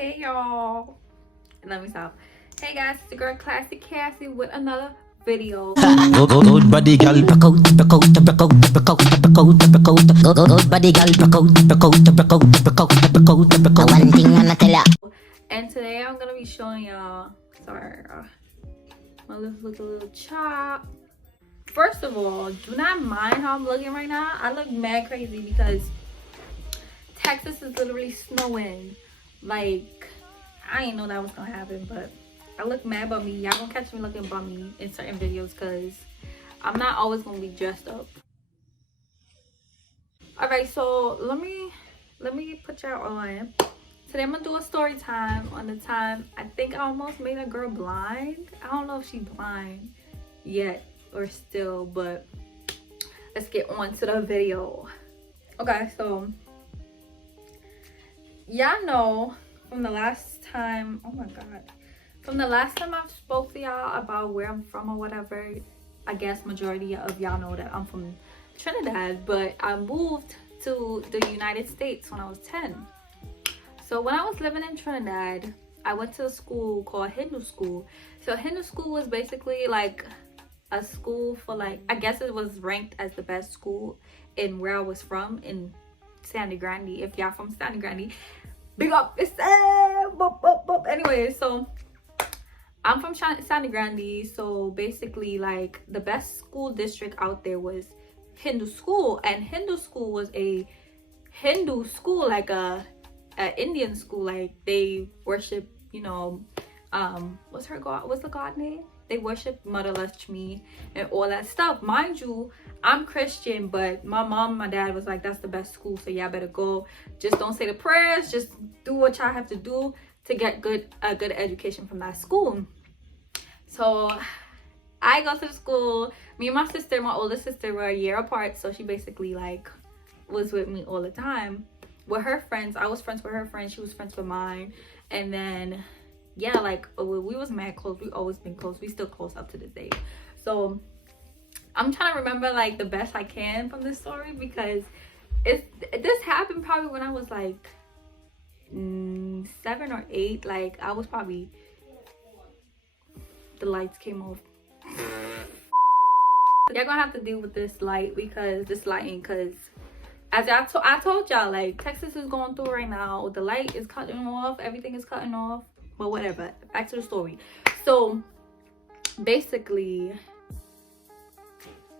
Hey y'all, let me stop. Hey guys, it's the girl Cassie with another video. Good body gal, back out, back out, back out, back out, back out, back out. Good body gal, back out, back out, back out, back out, back out, back out. One thing I'ma tell ya. And today I'm gonna be showing y'all. Sorry, my lips look a little chopped. First of all, do not mind how I'm looking right now. I look mad crazy because Texas is literally snowing. Like, I didn't know that was gonna happen, but I look mad bummy. Y'all gonna catch me looking bummy in certain videos because I'm not always gonna be dressed up. Alright, so let me put y'all on. Today I'm gonna do a story time on the time I think I almost made a girl blind. I don't know if she's blind yet or still, but let's get on to the video. Okay, so y'all know from the last time, oh my god, from the last time I spoke to y'all about where I'm from or whatever, I guess majority of y'all know that I'm from Trinidad, but I moved to the United States when I was 10. So when I was living in Trinidad, I went to a school called Hindu school. So Hindu school was basically like a school for, like, I guess it was ranked as the best school in where I was from, in Sandy Grande. If y'all from Sandy Grande, big up. It's anyway, so I'm from Sandy Grande. So basically, like, the best school district out there was Hindu school, and Hindu school was a Hindu school, like a Indian school. Like, they worship, you know, what's the god name? They worship Mother Lakshmi and all that stuff. Mind you, I'm Christian, but my mom and my dad was like, that's the best school, so y'all better go. Just don't say the prayers, just do what y'all have to do to get a good education from that school. So I go to the school. Me and my sister, my older sister, were a year apart, so she basically like was with me all the time with her friends. I was friends with her friends, she was friends with mine, and then yeah, like we was mad close. We always been close. We still close up to this day. So I'm trying to remember like the best I can from this story, because this happened probably when I was like 7 or 8. Like, I was probably, the lights came off. You're gonna have to deal with this light, because this lighting, because as I told y'all, like, Texas is going through right now. The light is cutting off, everything is cutting off, but whatever. Back to the story. So basically,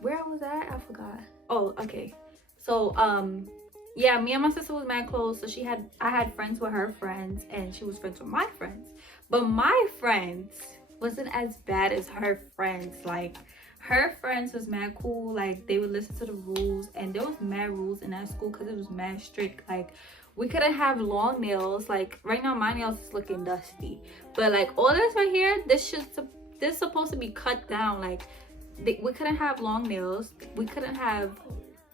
where I was at, I forgot. Oh, okay. So yeah, me and my sister was mad close. So I had friends with her friends, and she was friends with my friends, but my friends wasn't as bad as her friends. Like, her friends was mad cool. Like, they would listen to the rules, and there was mad rules in that school because it was mad strict. Like, we couldn't have long nails. Like, right now my nails is looking dusty, but like all this right here, this supposed to be cut down. Like, we couldn't have long nails. We couldn't have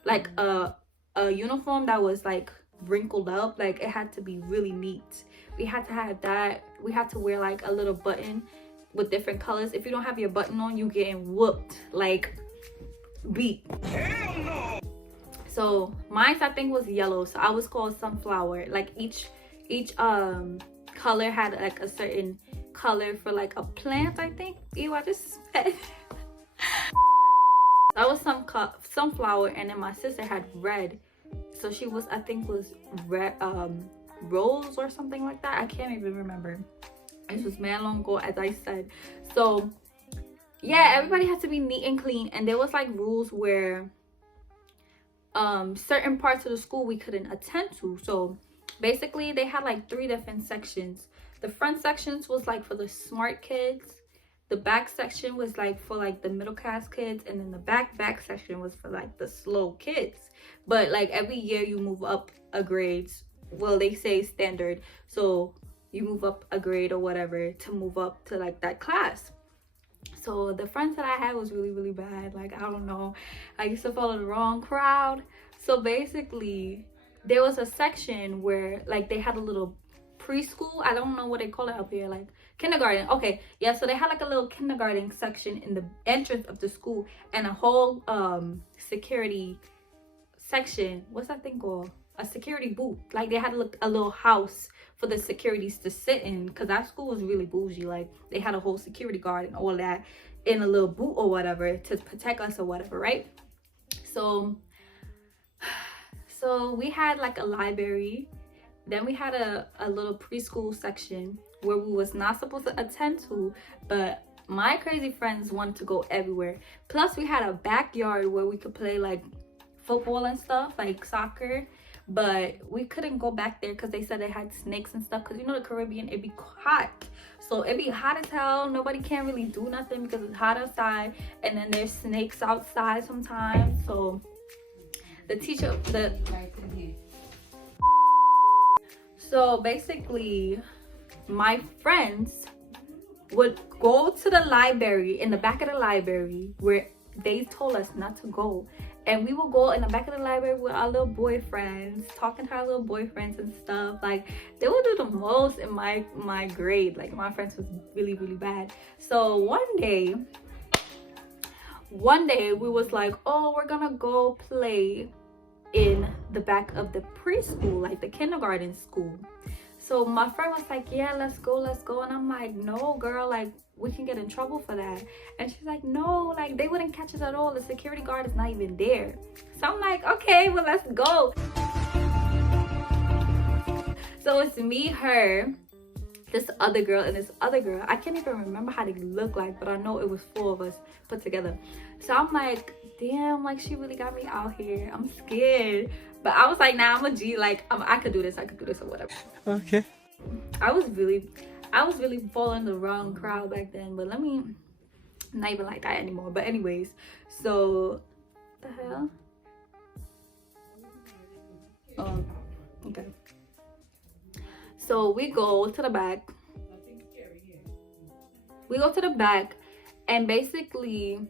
like a uniform that was like wrinkled up. Like, it had to be really neat. We had to have that. We had to wear like a little button with different colors. If you don't have your button on, you getting whooped, like beat. Hell no. So mine, I think, was yellow, so I was called Sunflower. Like, each color had like a certain color for like a plant, I think. Ew, I just said that was Sunflower, and then my sister had red, so she was, I think, was red, rose or something like that. I can't even remember. It was mad long ago, as I said. So yeah, everybody had to be neat and clean, and there was like rules where certain parts of the school we couldn't attend to. So basically, they had like 3 different sections. The front sections was like for the smart kids, the back section was like for like the middle class kids, and then the back section was for like the slow kids. But like every year you move up a grade. Well, they say standard, so you move up a grade or whatever to move up to like that class. So the friends that I had was really, really bad. Like, I don't know, I used to follow the wrong crowd. So basically, there was a section where like they had a little preschool. I don't know what they call it up here, like kindergarten. Okay, yeah, so they had like a little kindergarten section in the entrance of the school, and a whole security section. What's that thing called? A security booth. Like, they had a little house for the securities to sit in, because that school was really bougie. Like they had a whole security guard and all that in a little booth or whatever to protect us or whatever, right? So we had like a library, then we had a little preschool section where we was not supposed to attend to, but my crazy friends wanted to go everywhere. Plus we had a backyard where we could play like football and stuff, like soccer, but we couldn't go back there because they said they had snakes and stuff, because you know the Caribbean, it'd be hot, so it'd be hot as hell. Nobody can really do nothing because it's hot outside, and then there's snakes outside sometimes. So so basically my friends would go to the library, in the back of the library where they told us not to go, and we would go in the back of the library with our little boyfriends, talking to our little boyfriends and stuff. Like they would do the most in my grade. Like my friends was really bad. So one day we was like, oh, we're gonna go play in the back of the preschool, like the kindergarten school. So my friend was like, yeah, let's go. And I'm like, no girl, like we can get in trouble for that. And she's like, no, like they wouldn't catch us at all, the security guard is not even there. So I'm like, okay, well, let's go. So it's me, her, this other girl, and this other girl. I can't even remember how they look like, but I know it was 4 of us put together. So I'm like, damn, like she really got me out here. I'm scared. But I was like, nah, I'm a G. Like I could do this or whatever. Okay. I was really following the wrong crowd back then. But let me not even like that anymore. But anyways, so the hell. Oh, okay. So we go to the back. And basically,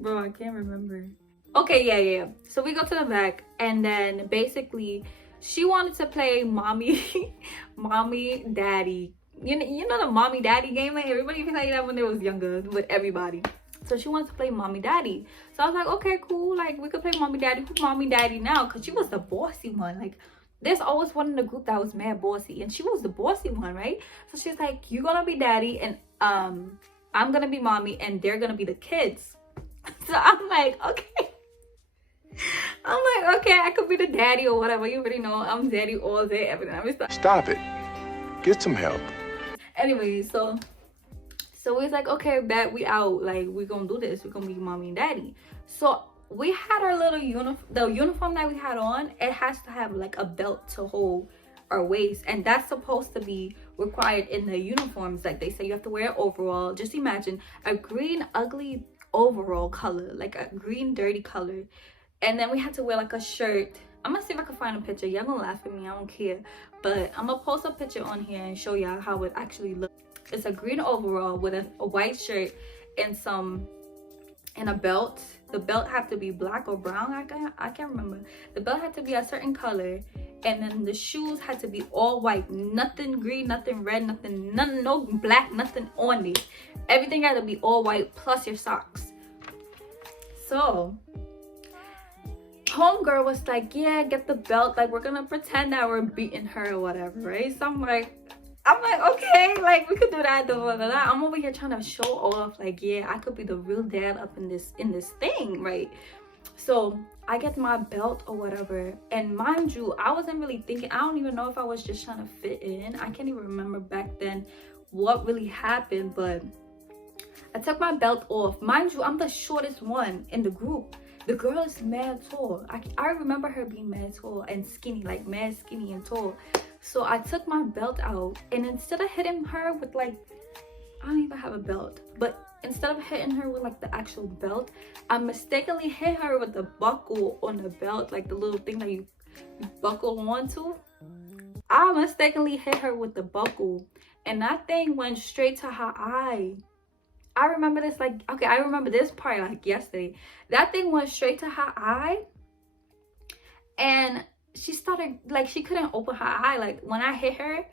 bro, I can't remember. Okay, yeah. So we go to the back, and then basically she wanted to play mommy daddy. You know the mommy daddy game, like everybody played that when they was younger with everybody. So she wanted to play mommy daddy. So I was like, okay, cool, like we could play mommy daddy. Who's mommy daddy now? Because she was the bossy one. Like there's always one in the group that was mad bossy, and she was the bossy one, right? So she's like, you're gonna be daddy, and I'm gonna be mommy, and they're gonna be the kids. So I'm like, okay. Okay, I could be the daddy or whatever. You already know I'm daddy all day, every time. Stop it. Get some help. Anyway, so it's like, okay, bet we out. Like we gonna do this. We're gonna be mommy and daddy. So we had our little uniform that we had on. It has to have like a belt to hold our waist, and that's supposed to be required in the uniforms. Like they say you have to wear an overall. Just imagine a green ugly overall color, like a green dirty color, and then we had to wear like a shirt. I'm gonna see if I can find a picture. Y'all gonna laugh at me, I don't care, but I'm gonna post a picture on here and show y'all how it actually looks. It's a green overall with a white shirt and a belt. The belt had to be black or brown. I can't remember. The belt had to be a certain color, and then the shoes had to be all white. Nothing green, nothing red, nothing, no black, nothing on it. Everything had to be all white plus your socks. So homegirl was like, yeah, get the belt, like we're gonna pretend that we're beating her or whatever, right? So I'm like, okay, like we could do that. I'm over here trying to show off, like, yeah, I could be the real dad up in this thing, right? So I get my belt or whatever, and mind you, I wasn't really thinking. I don't even know if I was just trying to fit in. I can't even remember back then what really happened, but I took my belt off. Mind you, I'm the shortest one in the group. The girl is mad tall. I remember her being mad tall and skinny, like mad skinny and tall. So I took my belt out, and instead of hitting her with like, I don't even have a belt, but instead of hitting her with like the actual belt, I mistakenly hit her with the buckle on the belt, like the little thing that you buckle onto. I mistakenly hit her with the buckle, and that thing went straight to her eye. I remember this like, okay, I remember this part like yesterday. That thing went straight to her eye, and she started, like, she couldn't open her eye. Like when I hit her,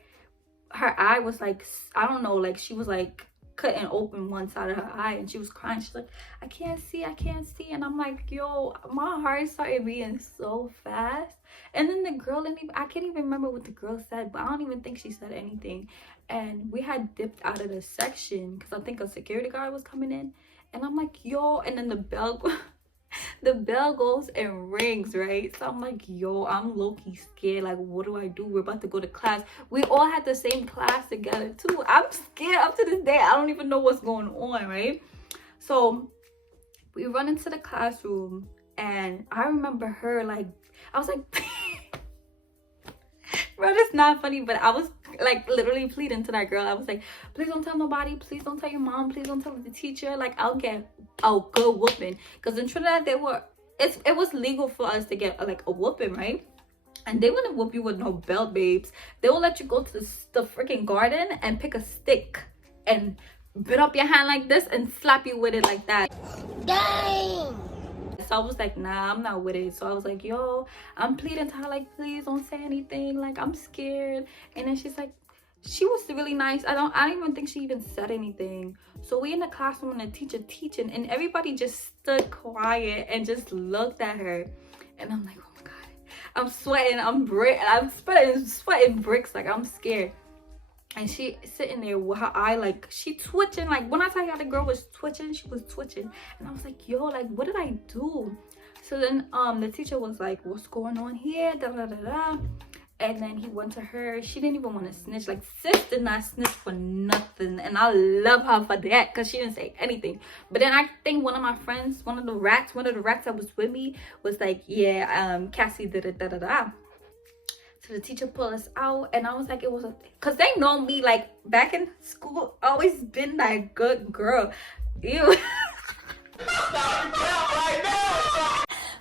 her eye was like, I don't know, like she was like couldn't open one side of her eye, and she was crying. She's like, I can't see, and I'm like, yo, my heart started beating so fast. And then the girl didn't even, I can't even remember what the girl said, but I don't even think she said anything. And we had dipped out of the section because I think a security guard was coming in, and I'm like, yo, and then the bell the bell goes and rings, right? So I'm like, yo, I'm low-key scared. Like, what do I do? We're about to go to class. We all had the same class together too. I'm scared up to this day. I don't even know what's going on, right? So we run into the classroom, and I remember her, like, I was like bro, it's not funny, but I was like literally pleading to that girl. I was like, please don't tell nobody, please don't tell your mom, please don't tell the teacher, like I'll get a good whooping. Because in Trinidad it was legal for us to get like a whooping, right? And they wouldn't whoop you with no belt, babes. They will let you go to the freaking garden and pick a stick and bend up your hand like this and slap you with it like that. Dang! So I was like, nah, I'm not with it. So I was like, yo, I'm pleading to her, like, please don't say anything, like I'm scared. And then she's like, she was really nice. I don't even think she even said anything. So we in the classroom and the teacher teaching, and everybody just stood quiet and just looked at her. And I'm like, oh my god, I'm sweating, I'm sweating bricks, like I'm scared. And she sitting there with her eye, like she twitching. Like when I tell you the girl was twitching, she was twitching. And I was like, yo, like what did I do? So then the teacher was like, what's going on here, da da da da. And then he went to her. She didn't even want to snitch. Like sis did not snitch for nothing, and I love her for that because she didn't say anything. But then I think one of my friends, one of the rats that was with me was like, yeah, Cassie did it, da da da. So the teacher pulled us out, and I was like, it was because they know me, like back in school, always been that good girl. Ew.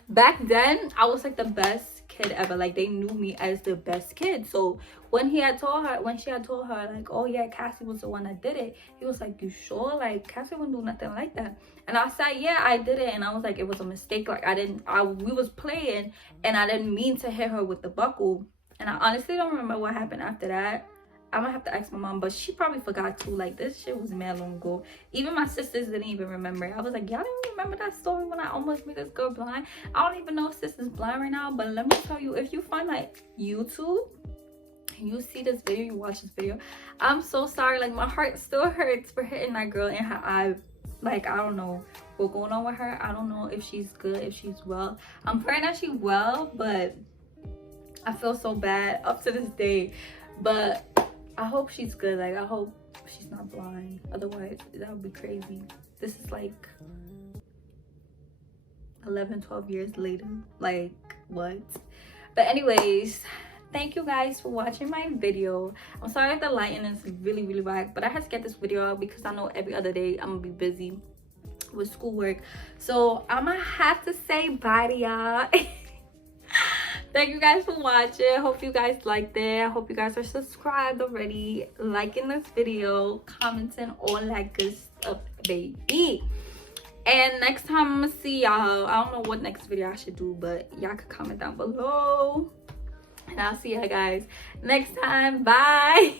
Back then I was like the best kid ever. Like they knew me as the best kid. So when she had told her like, oh yeah, Cassie was the one that did it, he was like, you sure? Like Cassie wouldn't do nothing like that. And I said, yeah, I did it. And I was like, it was a mistake. Like we was playing, and I didn't mean to hit her with the buckle. And I honestly don't remember what happened after that. I'm gonna have to ask my mom, but she probably forgot too. Like this shit was mad long ago. Even my sisters didn't even remember. I was like, y'all didn't remember that story when I almost made this girl blind? I don't even know if sister's blind right now, but let me tell you, if you find like YouTube and you see this video, you watch this video, I'm so sorry. Like my heart still hurts for hitting that girl in her eye. Like I don't know what's going on with her. I don't know if she's good, if she's well. I'm praying that she's well, but I feel so bad up to this day. But I hope she's good. Like I hope she's not blind, otherwise that would be crazy. This is like 11-12 years later. Like what? But anyways, thank you guys for watching my video. I'm sorry if the lighting is really whack, but I had to get this video out because I know every other day I'm gonna be busy with schoolwork. So I'm gonna have to say bye to y'all. Thank you guys for watching. Hope you guys liked it. I hope you guys are subscribed already, liking this video, commenting, all that good stuff, baby. And next time I'm gonna see y'all. I don't know what next video I should do, but y'all can comment down below, and I'll see y'all guys next time. Bye.